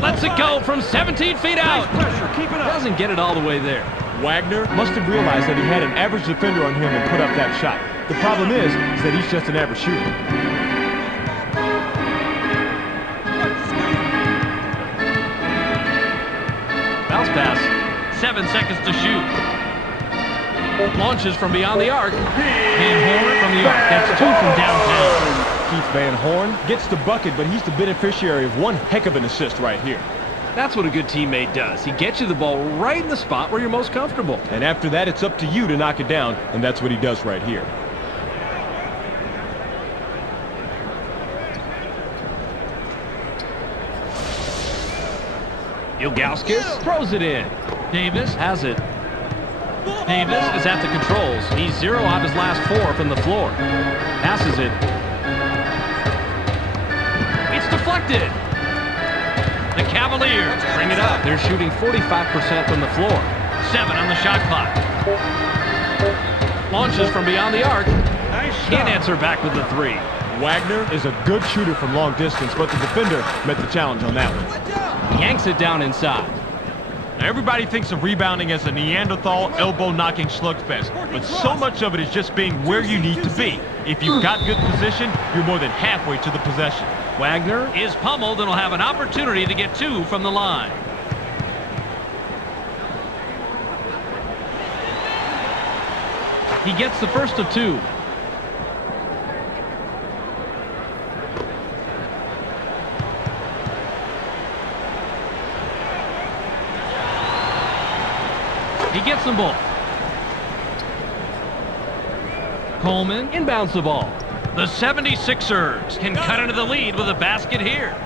Lets it go from 17 feet out. Nice pressure. Keep it up. Doesn't get it all the way there. Wagner must have realized that he had an average defender on him and put up that shot. The problem is that he's just an average shooter. Bounce pass. 7 seconds to shoot. Launches from beyond the arc. Van Horn from the arc. That's 2 from downtown. Keith Van Horn gets the bucket, but he's the beneficiary of one heck of an assist right here. That's what a good teammate does. He gets you the ball right in the spot where you're most comfortable. And after that, it's up to you to knock it down, and that's what he does right here. Ilgauskas throws it in. Davis has it. Davis is at the controls. He's 0 out of his last 4 from the floor. Passes it. It's deflected. The Cavaliers bring it up. They're shooting 45% from the floor. 7 on the shot clock. Launches from beyond the arc. Can't answer back with the 3. Wagner is a good shooter from long distance, but the defender met the challenge on that one. Yanks it down inside. Now everybody thinks of rebounding as a Neanderthal elbow-knocking slugfest, but so much of it is just being where you need to be. If you've got good position, you're more than halfway to the possession. Wagner is pummeled and will have an opportunity to get 2 from the line. He gets the first of 2. He gets them both. Coleman inbounds the ball. The 76ers can cut into the lead with a basket here.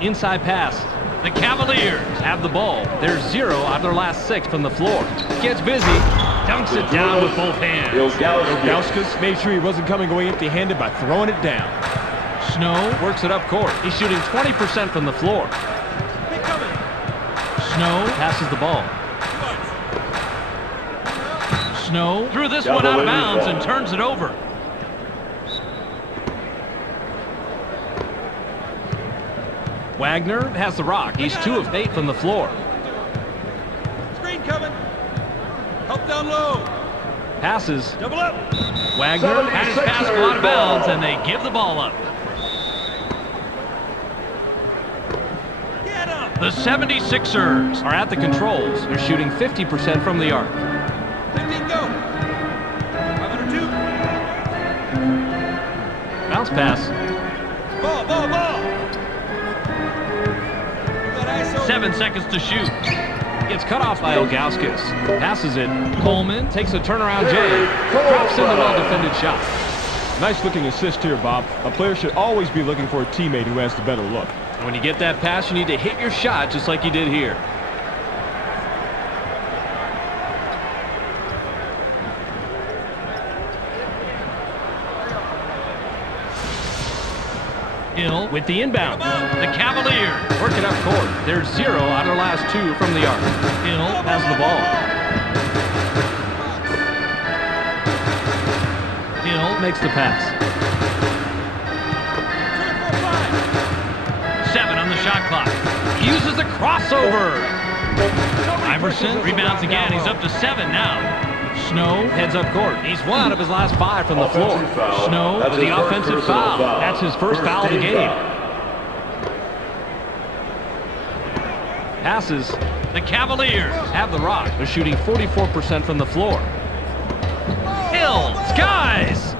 Inside pass. The Cavaliers have the ball. They're 0 out of their last 6 from the floor. Gets busy. Dunks it down with both hands. Ilgauskas made sure he wasn't coming away empty-handed by throwing it down. Snow works it up court. He's shooting 20% from the floor. Snow passes the ball. Snow threw this one out of bounds and turns it over. Wagner has the rock. He's 2 of 8 from the floor. Screen coming. Help down low. Passes. Double up. Wagner had his pass go out of bounds, and they give the ball up. Get up. The 76ers are at the controls. They're shooting 50% from the arc. 15 go. 502. Bounce pass. Ball. 7 seconds to shoot. Gets cut off by Ilgauskas. Passes it. Coleman takes a turnaround jam. Drops in the well-defended shot. Nice looking assist here, Bob. A player should always be looking for a teammate who has the better look. When you get that pass, you need to hit your shot just like you did here. Hill with the inbound. The Cavaliers work it up court. They're 0 out of their last 2 from the arc. Hill has the ball. Hill makes the pass. 7 on the shot clock. He uses the crossover. Iverson rebounds again. He's up to 7 now. Snow heads up court. He's 1 out of his last 5 from the floor. Snow with the offensive foul. That's his first foul of the game. Passes. The Cavaliers have the rock. They're shooting 44% from the floor. Hill skies.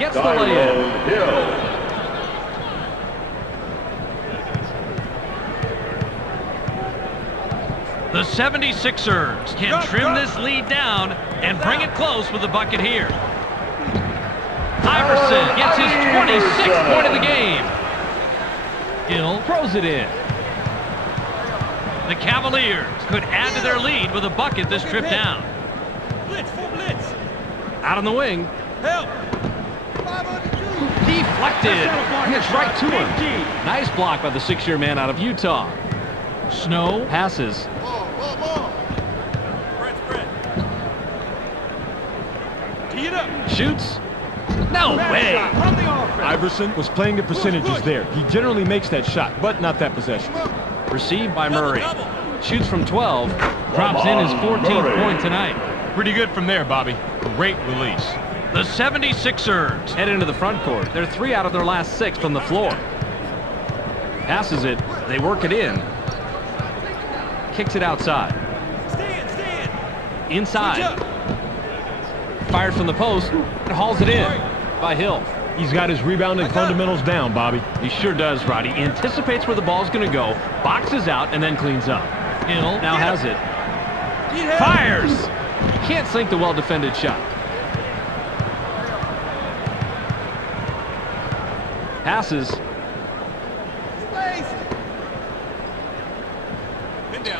Gets the lay-in. The 76ers can trim this lead down and bring it close with a bucket here. Iverson gets his 26th point of the game. Hill throws it in. The Cavaliers could add to their lead with a bucket this trip down. Blitz, full blitz. Out on the wing. Help. Deflected. Hits right to him. Nice block by the 6-year man out of Utah. Snow passes. Ball. Spread. Tee it up. Shoots. No way. Iverson was playing the percentages there. He generally makes that shot, but not that possession. Received by Murray. Shoots from 12. Drops in his 14th point tonight. Pretty good from there, Bobby. Great release. The 76ers head into the front court. They're 3 out of their last 6 from the floor. Passes it. They work it in. Kicks it outside. Inside. Fires from the post and hauls it in by Hill. He's got his rebounding fundamentals down, Bobby. He sure does, Roddy. Anticipates where the ball's going to go, boxes out, and then cleans up. Hill now has it. Fires! Can't sink the well-defended shot. Passes.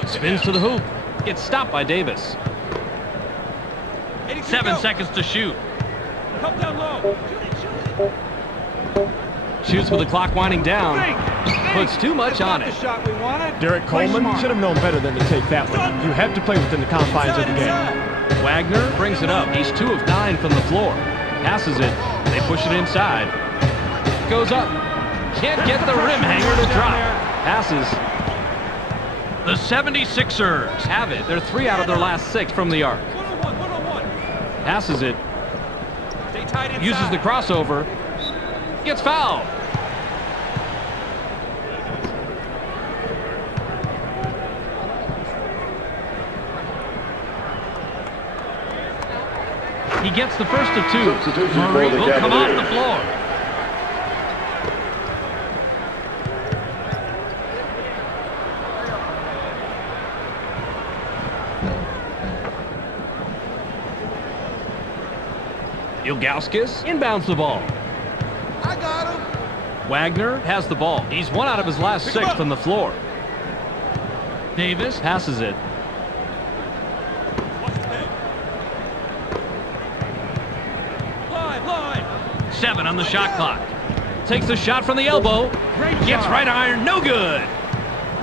Spins to the hoop. Gets stopped by Davis. 7 seconds to shoot. Come down low. Shoots with the clock winding down. Puts too much on it. Shot we wanted. Derek Coleman should have known better than to take that one. You have to play within the confines of the game. Wagner brings it up. He's 2 of 9 from the floor. Passes it. They push it inside. Goes up. Can't get the rim hanger to drop. Passes. The 76ers have it. They're 3 out of their last 6 from the arc. One-on-one. Passes it. Stay tight inside. Uses the crossover. Gets fouled. He gets the first of 2. Murray will come off the floor. Ilgauskas inbounds the ball. I got him. Wagner has the ball. He's 1 out of his last 6 from the floor. Davis passes it. Live. 7 on the shot clock. Takes the shot from the elbow. Gets right iron. No good.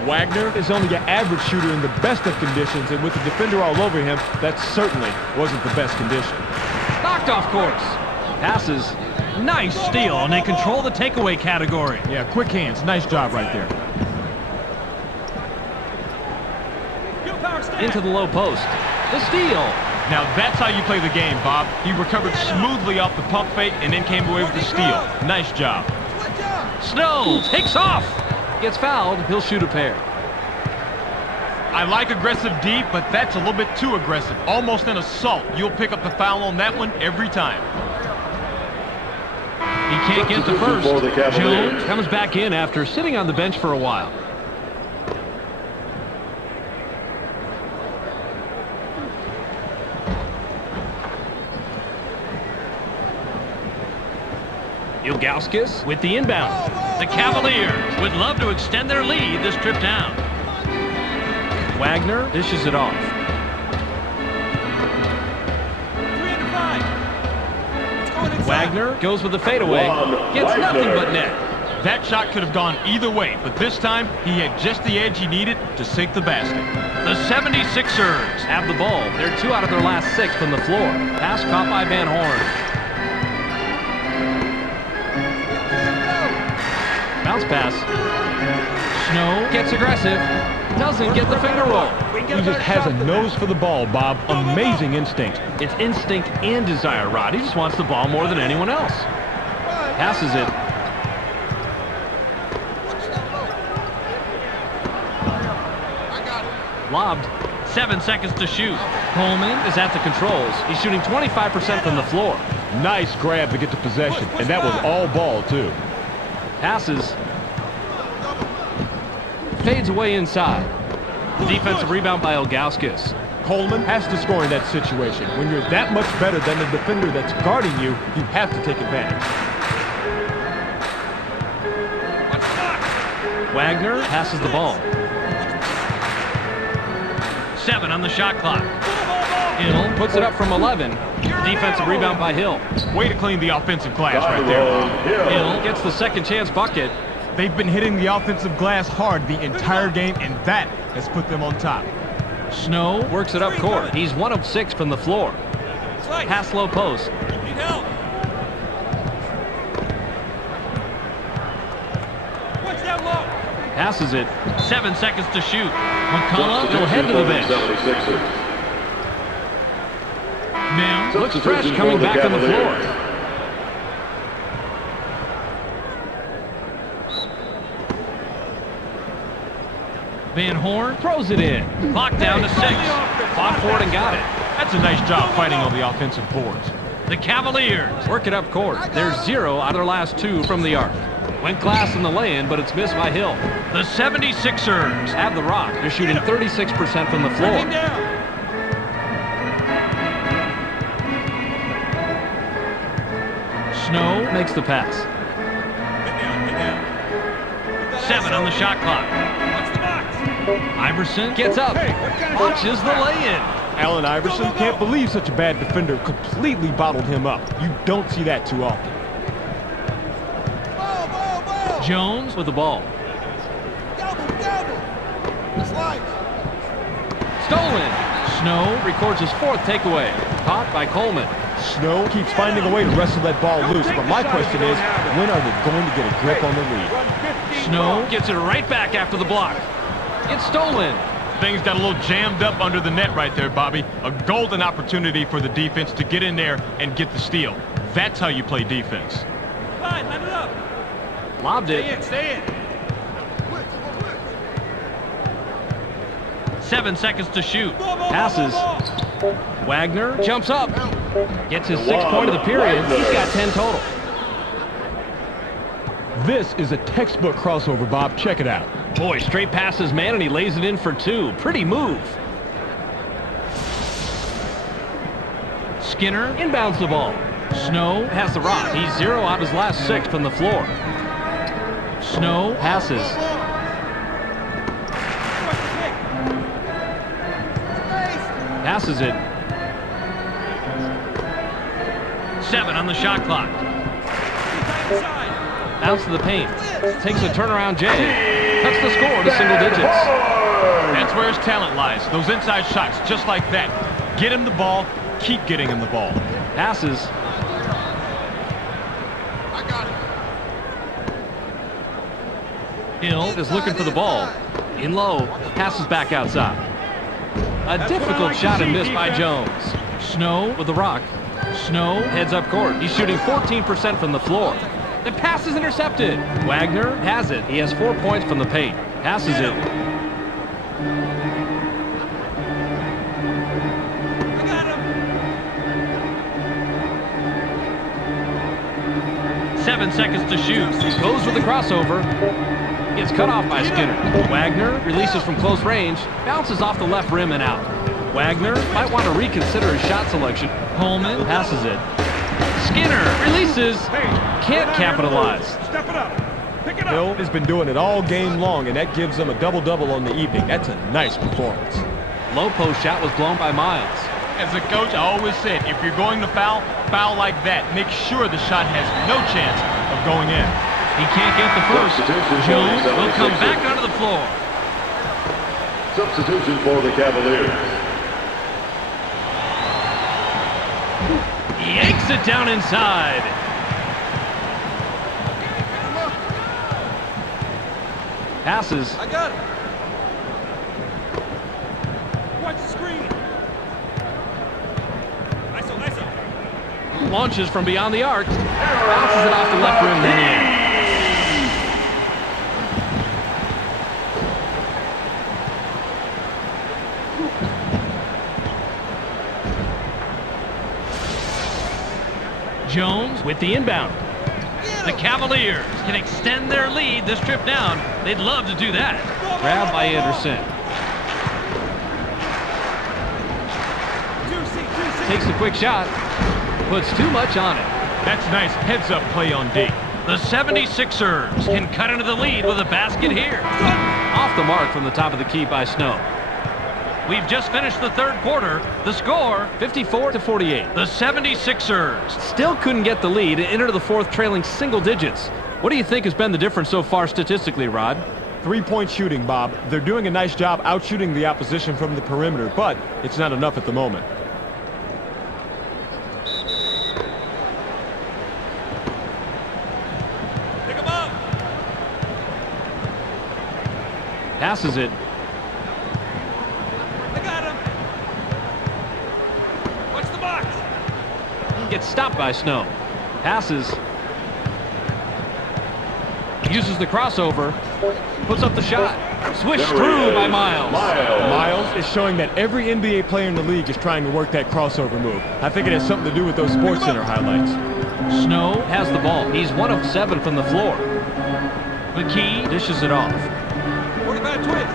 Wagner is only an average shooter in the best of conditions, and with the defender all over him, that certainly wasn't the best condition. Knocked off course. Passes. Nice steal, and they control the takeaway category. Yeah, quick hands. Nice job right there. Into the low post. The steal. Now that's how you play the game, Bob. He recovered smoothly off the pump fake and then came away with the steal. Nice job. Snow takes off. Gets fouled. He'll shoot a pair. I like aggressive D, but that's a little bit too aggressive. Almost an assault. You'll pick up the foul on that one every time. He can't get to first. Jones comes back in after sitting on the bench for a while. Ilgauskas with the inbound. The Cavaliers would love to extend their lead this trip down. Wagner dishes it off. 3 under 5. It's going inside. Wagner goes with the fadeaway. Gets nothing but net. That shot could have gone either way, but this time he had just the edge he needed to sink the basket. The 76ers have the ball. They're 2 out of their last 6 from the floor. Pass caught by Van Horn. Bounce pass. Snow gets aggressive. Doesn't get the finger roll. He just has a nose for the ball, Bob. Amazing instinct. It's instinct and desire, Rod. He just wants the ball more than anyone else. Passes it. Lobbed. 7 seconds to shoot. Coleman is at the controls. He's shooting 25% from the floor. Nice grab to get to possession, and that was all ball, too. Passes. Fades away inside. The defensive rebound by Ilgauskas. Coleman has to score in that situation. When you're that much better than the defender that's guarding you, you have to take advantage. Wagner passes the ball. 7 on the shot clock. Hill puts it up from 11. Defensive rebound by Hill. Way to clean the offensive glass right there. Hill gets the second chance bucket. They've been hitting the offensive glass hard the entire game, and that has put them on top. Snow works it up court. He's 1 of 6 from the floor. Pass low post. Need help. Passes it. 7 seconds to shoot. McCullough will head to the bench. Mims looks fresh coming back on the floor. Van Horn throws it in. Clock down to 6. Fought for it and got it. That's a nice job fighting on the offensive boards. The Cavaliers work it up court. They're 0 out of their last 2 from the arc. Went glass in the lay-in, but it's missed by Hill. The 76ers have the rock. They're shooting 36% from the floor. Snow makes the pass. 7 on the shot clock. Iverson gets up, launches the lay-in. Allen Iverson can't believe such a bad defender completely bottled him up. You don't see that too often. Jones with the ball. Stolen. Snow records his 4th takeaway. Caught by Coleman. Snow keeps finding a way to wrestle that ball loose, but my question is, when are they going to get a grip on the lead? Snow gets it right back after the block. It's stolen. Things got a little jammed up under the net right there, Bobby. A golden opportunity for the defense to get in there and get the steal. That's how you play defense. Fine, line it up. Lobbed it. Stay in. 7 seconds to shoot. Passes. Wagner jumps up. Gets his 6th point of the period. He's got 10 total. This is a textbook crossover, Bob. Check it out. Boy, straight passes, man, and he lays it in for 2. Pretty move. Skinner inbounds the ball. Snow has the rock. He's 0 out of his last 6 from the floor. Snow passes. Passes it. 7 on the shot clock. Bounce to the paint. Takes a turnaround J. Cuts the score to single digits. That's where his talent lies. Those inside shots, just like that. Get him the ball. Keep getting him the ball. Passes. Hill is looking for the ball. In low. Passes back outside. A difficult shot and missed by Jones. Snow with the rock. Snow heads up court. He's shooting 14% from the floor. The pass is intercepted. Wagner has it. He has 4 points from the paint. Passes it. I got him. 7 seconds to shoot. Goes with the crossover. Gets cut off by Skinner. Wagner releases from close range. Bounces off the left rim and out. Wagner might want to reconsider his shot selection. Coleman passes it. Skinner releases. Can't capitalize. Step it up. Pick it up. Hill has been doing it all game long, and that gives them a double-double on the evening. That's a nice performance. Low post shot was blown by Miles. As a coach, I always said, if you're going to foul, foul like that. Make sure the shot has no chance of going in. He can't get the first. Jones will come back onto the floor. Substitution for the Cavaliers. Yanks it down inside. Passes. I got him. Watch the screen. ISO. Launches from beyond the arc. Bounces it off the left rim and in. Jones with the inbound. The Cavaliers can extend their lead this trip down. They'd love to do that. Grabbed by Anderson. Takes a quick shot. Puts too much on it. That's nice heads-up play on D. The 76ers can cut into the lead with a basket here. Off the mark from the top of the key by Snow. We've just finished the third quarter. The score, 54-48. The 76ers still couldn't get the lead and entered the fourth trailing single digits. What do you think has been the difference so far statistically, Rod? 3-point shooting, Bob. They're doing a nice job out-shooting the opposition from the perimeter, but it's not enough at the moment. Pick him up. Passes it. I got him. Watch the box. Gets stopped by Snow. Passes. Uses the crossover. Puts up the shot. Swished through by Miles. Miles is showing that every NBA player in the league is trying to work that crossover move. I think it has something to do with those SportsCenter highlights. Snow has the ball. He's 1 of 7 from the floor. McKee dishes it off. 45 twist.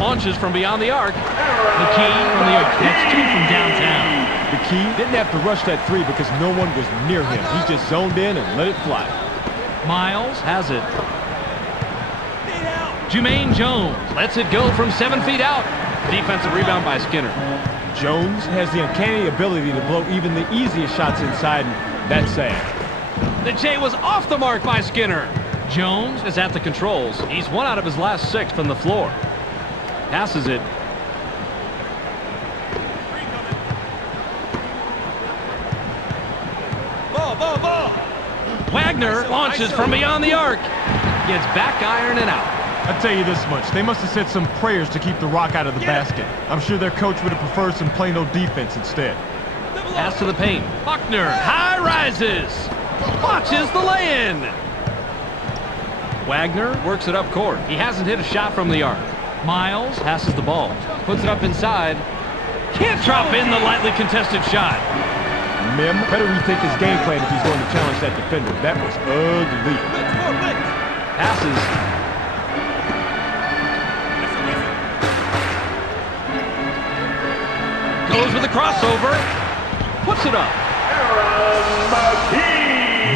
Launches from beyond the arc. McKee from the arc. That's 2 from downtown. McKee didn't have to rush that 3 because no one was near him. He just zoned in and let it fly. Miles has it. Jermaine Jones lets it go from 7 feet out. Defensive rebound by Skinner. Jones has the uncanny ability to blow even the easiest shots inside, and that's sad. The J was off the mark by Skinner. Jones is at the controls. He's 1 out of his last 6 from the floor. Passes it. Ball. Wagner launches from beyond the arc. Gets back iron and out. I'll tell you this much. They must have said some prayers to keep the rock out of the basket. I'm sure their coach would have preferred some plain old defense instead. Pass to the paint. Buckner high rises. Watches the lay-in. Wagner works it up court. He hasn't hit a shot from the arc. Miles passes the ball. Puts it up inside. Can't drop in the lightly contested shot. Mim better rethink his game plan if he's going to challenge that defender. That was ugly. Passes. Goes with a crossover. Puts it up.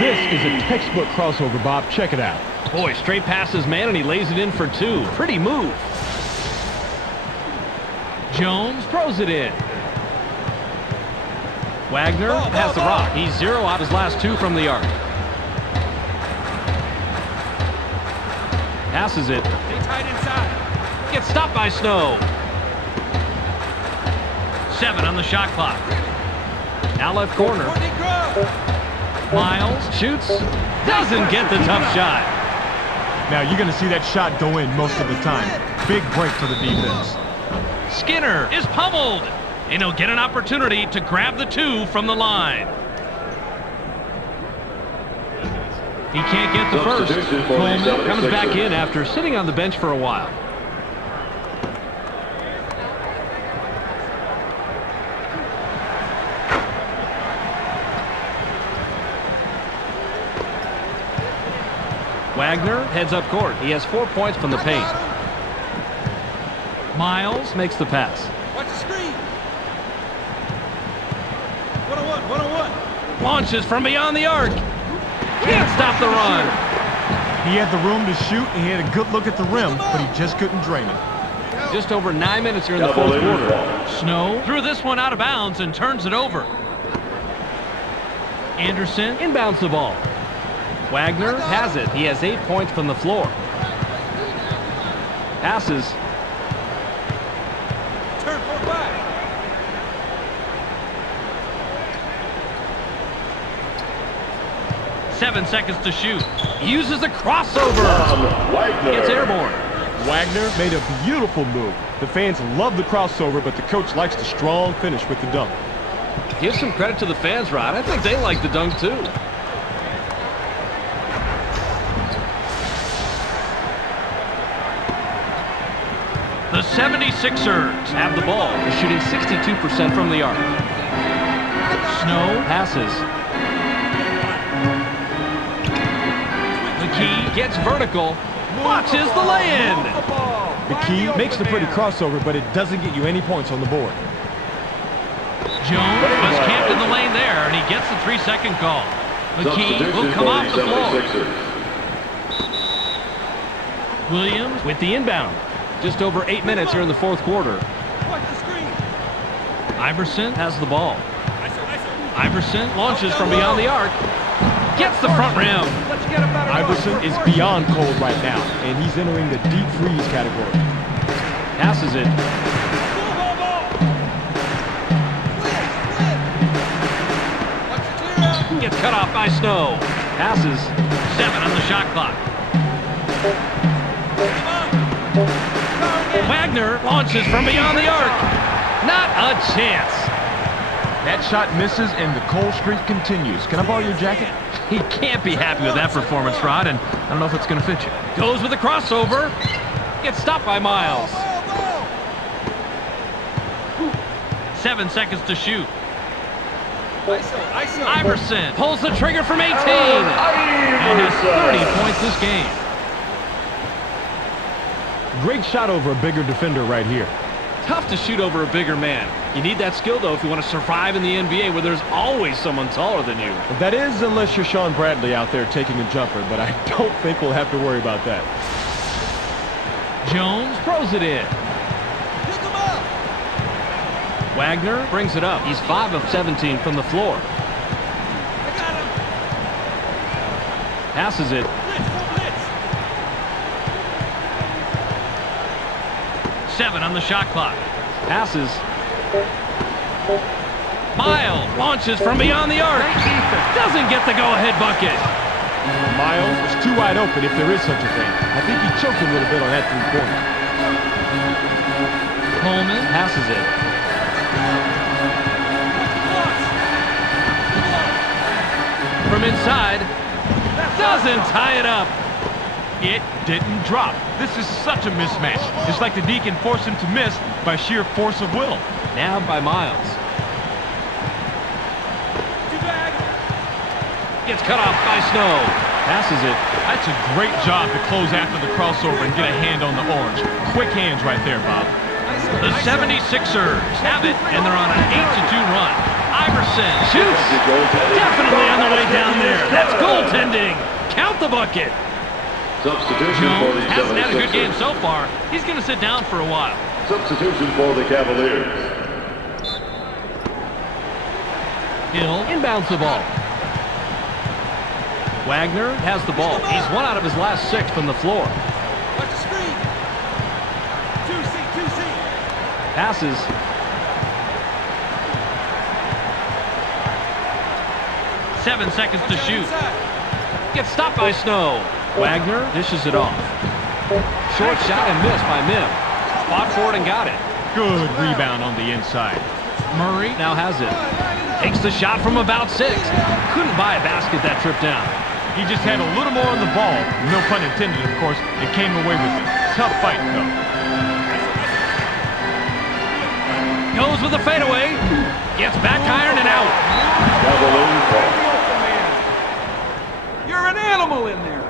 This is a textbook crossover, Bob. Check it out. Boy, straight passes, man, and he lays it in for 2. Pretty move. Jones throws it in. Wagner has the rock. He's 0 out of his last 2 from the arc. Passes it. Stay tight inside. Gets stopped by Snow. 7 on the shot clock. Now left corner. Miles shoots. Doesn't get the tough shot. Now, you're going to see that shot go in most of the time. Big break for the defense. Skinner is pummeled. And he'll get an opportunity to grab the 2 from the line. He can't get the first. Coleman comes back in after sitting on the bench for a while. Wagner heads up court. He has 4 points from the paint. Miles makes the pass. Watch the screen. 1-on-1. Launches from beyond the arc. Can't stop the run. He had the room to shoot, and he had a good look at the rim, but he just couldn't drain it. Just over 9 minutes here in the fourth quarter. Snow threw this one out of bounds and turns it over. Anderson inbounds the ball. Wagner has it. He has 8 points from the floor. Passes. Turn 4-5. Seven seconds to shoot. Uses a crossover. Gets airborne. Wagner made a beautiful move. The fans love the crossover, but the coach likes the strong finish with the dunk. Give some credit to the fans, Rod. I think they like the dunk, too. The 76ers have the ball. They're shooting 62% from the arc. Snow passes. McKee gets vertical. Watches the lay-in. McKee makes the pretty crossover, but it doesn't get you any points on the board. Jones was camped in the lane there, and he gets the 3-second call. McKee will come off the floor. Williams with the inbound. Just over 8 minutes here in the fourth quarter. Watch the screen. Iverson has the ball. Iverson launches from beyond the arc. Gets the front rim. Iverson is beyond cold right now, and he's entering the deep freeze category. Passes it. Gets cut off by Snow. Passes. 7 on the shot clock. Wagner launches from beyond the arc. Not a chance. That shot misses and the cold streak continues. Can I borrow your jacket? He can't be happy with that performance, Rod, and I don't know if it's going to fit you. Goes with a crossover. Gets stopped by Miles. 7 seconds to shoot. ISO. Iverson pulls the trigger from 18. And has 30 points this game. Great shot over a bigger defender right here. Tough to shoot over a bigger man. You need that skill, though, if you want to survive in the NBA where there's always someone taller than you. That is, unless you're Sean Bradley out there taking a jumper, but I don't think we'll have to worry about that. Jones throws it in. Pick him up. Wagner brings it up. He's 5 of 17 from the floor. I got him. Passes it. Blitz, full blitz. 7 on the shot clock. Passes. Miles launches from beyond the arc. Doesn't get the go-ahead bucket. Miles is too wide open if there is such a thing. I think he choked a little bit on that three-pointer. Coleman passes it. From inside. Doesn't tie it up. It didn't drop. This is such a mismatch. It's like the Deacon forced him to miss by sheer force of will. Nabbed by Miles. Gets cut off by Snow. Passes it. That's a great job to close after the crossover and get a hand on the orange. Quick hands right there, Bob. The 76ers have it, and they're on an 8-2 run. Iverson shoots. Definitely on the way down there. That's goaltending. Count the bucket. Substitution for Jones the hasn't had a good 76ers. game so far. He's going to sit down for a while. Substitution for the Cavaliers. Hill inbounds the ball. Wagner has the ball. He's 1 out of his last 6 from the floor. Watch the screen. 2C. Passes. Seven seconds to shoot. Gets stopped by Snow. Wagner dishes it off. Short shot and missed by Mim. Fought for it and got it. Good rebound on the inside. Murray now has it. Takes the shot from about 6. Couldn't buy a basket that trip down. He just had a little more on the ball, no pun intended, of course, and came away with it. Tough fight, though. Goes with a fadeaway. Gets back iron and out. Cavaliers ball. You're an animal in there.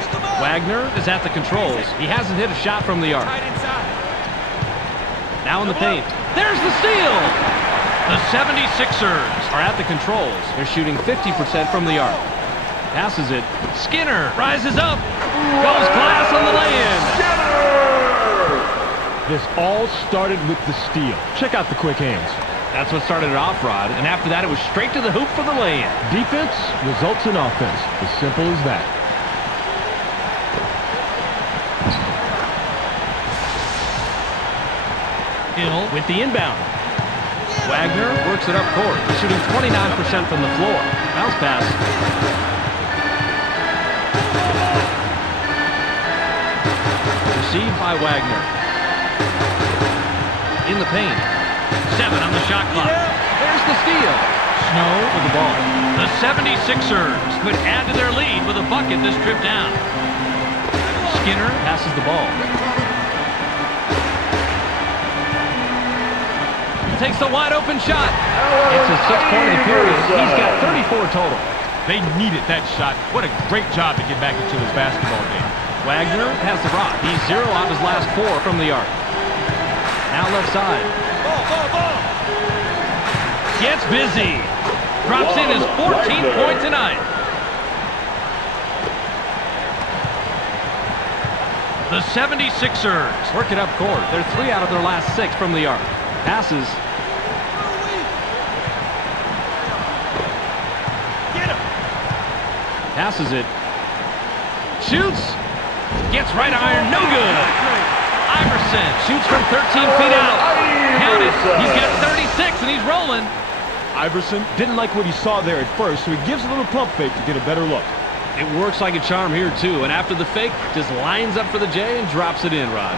Pick him up. Wagner is at the controls. He hasn't hit a shot from the arc. Tight inside. Now in the paint. There's the steal. The 76ers are at the controls. They're shooting 50% from the arc. Passes it. Skinner rises up. Goes glass on the lay-in. This all started with the steal. Check out the quick hands. That's what started it off, Rod. And after that, it was straight to the hoop for the lay-in. Defense results in offense. As simple as that. Hill with the inbound. Wagner works it up court, shooting 29% from the floor. Bounce pass. Received by Wagner. In the paint. 7 on the shot clock. There's the steal. Snow with the ball. The 76ers could add to their lead with a bucket this trip down. Skinner passes the ball. Takes the wide open shot. It's his 6th point of the period. He's got 34 total. They needed that shot. What a great job to get back into his basketball game. Wagner has the rock. He's 0 out of his last 4 from the arc. Now left side. Ball. Gets busy. Drops in his 14th point tonight. The 76ers work it up court. They're 3 out of their last 6 from the arc. Passes. Passes it. Shoots. Gets right iron. No good. Iverson shoots from 13 feet out. Count it. He's got 36 and he's rolling. Iverson didn't like what he saw there at first, so he gives a little pump fake to get a better look. It works like a charm here, too. And after the fake, just lines up for the J and drops it in, Rod.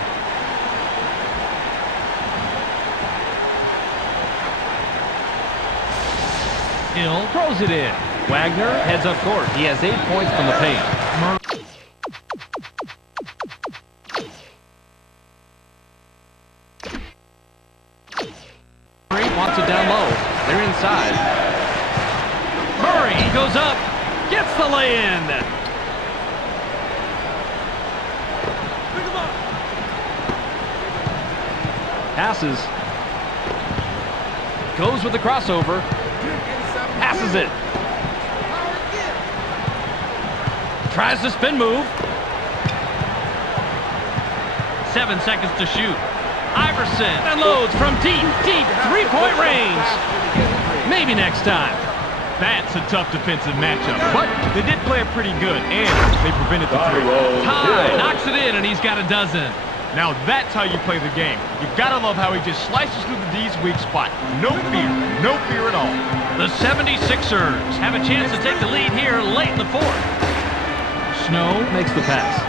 Hill throws it in. Wagner heads up court. He has 8 points from the paint. Murray wants it down low. They're inside. Murray goes up. Gets the lay-in. Passes. Goes with the crossover. Passes it. Tries the spin move. 7 seconds to shoot. Iverson unloads from deep, three-point range. Maybe next time. That's a tough defensive matchup, but they did play it pretty good, and they prevented the three. Ty knocks it in, and he's got a dozen. Now that's how you play the game. You gotta love how he just slices through the D's weak spot. No fear at all. The 76ers have a chance to take the lead here late in the fourth. Snow makes the pass.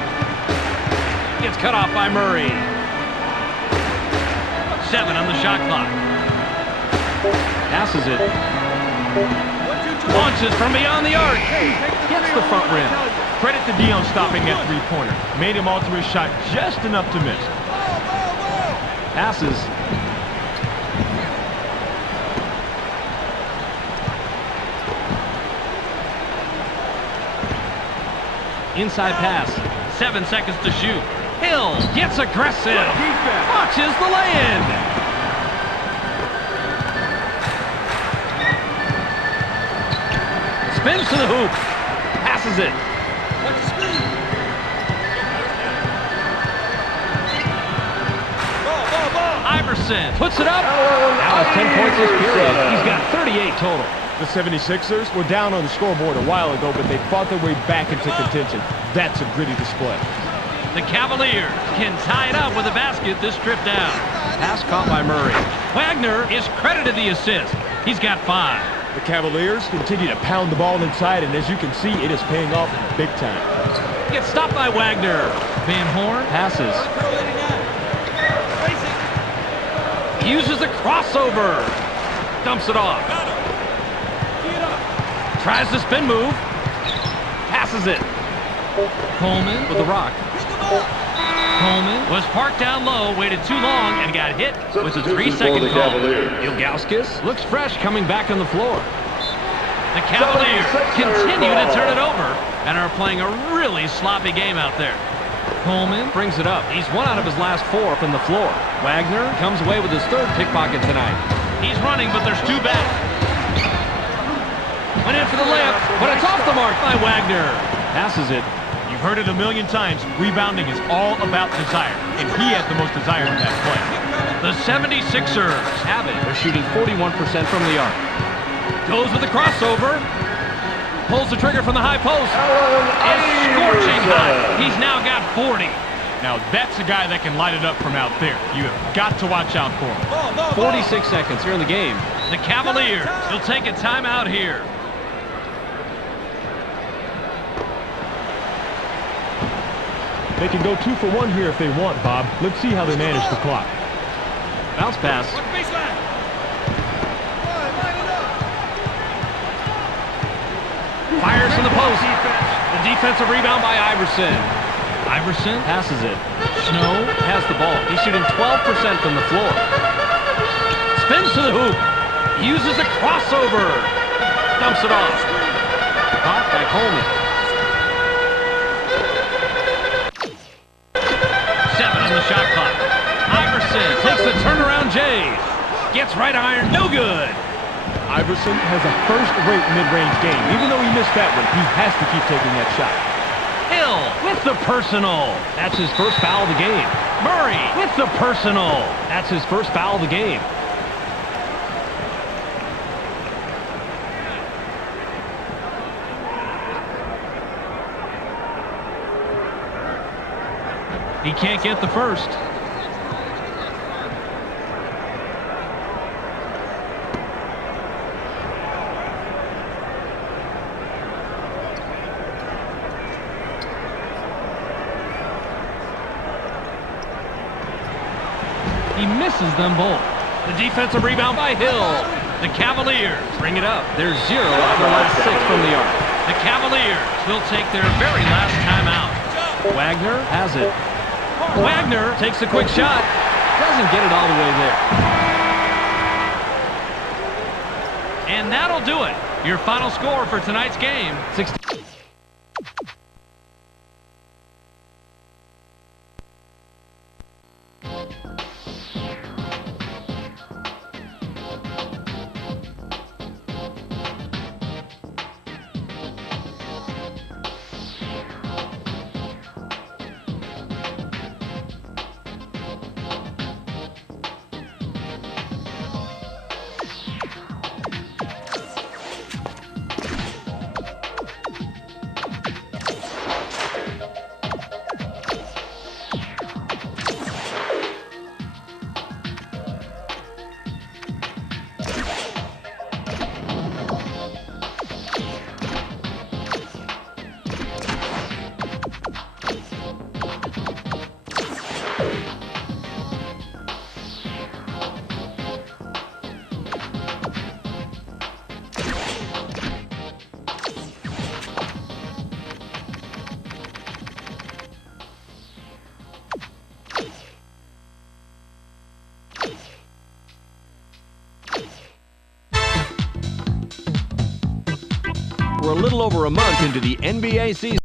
Gets cut off by Murray. 7 on the shot clock. Passes it. Launches from beyond the arc. Gets the front rim. Credit to Dion stopping that three-pointer. Made him alter his shot just enough to miss. Passes. Inside pass. 7 seconds to shoot. Hill gets aggressive. Watches the lay-in. Spins to the hoop. Passes it. Iverson puts it up. Now has 10 points this period. He's got 38 total. The 76ers were down on the scoreboard a while ago, but they fought their way back into contention. That's a gritty display. The Cavaliers can tie it up with a basket this trip down. Pass caught by Murray. Wagner is credited the assist. He's got 5. The Cavaliers continue to pound the ball inside, and as you can see, it is paying off big time. Gets stopped by Wagner. Van Horn passes. Uses the crossover. Dumps it off. Tries the spin move. Passes it. Coleman with the rock. Coleman was parked down low, waited too long, and got hit with a 3-second call. Ilgauskas looks fresh coming back on the floor. The Cavaliers continue to turn it over and are playing a really sloppy game out there. Coleman brings it up. He's 1 out of his last 4 from the floor. Wagner comes away with his 3rd pickpocket tonight. He's running, but there's 2 back. Went in for the layup, but it's off the mark by Wagner. Passes it. You've heard it a million times. Rebounding is all about desire, and he has the most desire in that play. The 76ers have it. They're shooting 41% from the arc. Goes with the crossover. Pulls the trigger from the high post. It's scorching hot. He's now got 40. Now that's a guy that can light it up from out there. You have got to watch out for him. 46 seconds here in the game. The Cavaliers will take a timeout here. They can go 2 for 1 here if they want, Bob. Let's see how they manage the clock. Bounce pass. Fires in the post. The defensive rebound by Iverson. Iverson passes it. Snow has the ball. He's shooting 12% from the floor. Spins to the hoop. Uses a crossover. Dumps it off. Caught by Coleman. 7 on the shot clock. Iverson takes the turnaround J. Gets right iron. No good. Iverson has a first-rate mid-range game. Even though he missed that one, he has to keep taking that shot. Hill with the personal. That's his first foul of the game. Murray with the personal. That's his first foul of the game. He can't get the first. misses them both. The defensive rebound by Hill. The Cavaliers bring it up. They're 0 out of their last 6 from the arc. The Cavaliers will take their very last timeout. Wagner has it. Wagner takes a quick shot. Doesn't get it all the way there. And that'll do it. Your final score for tonight's game, 16. We're a little over a month into the NBA season.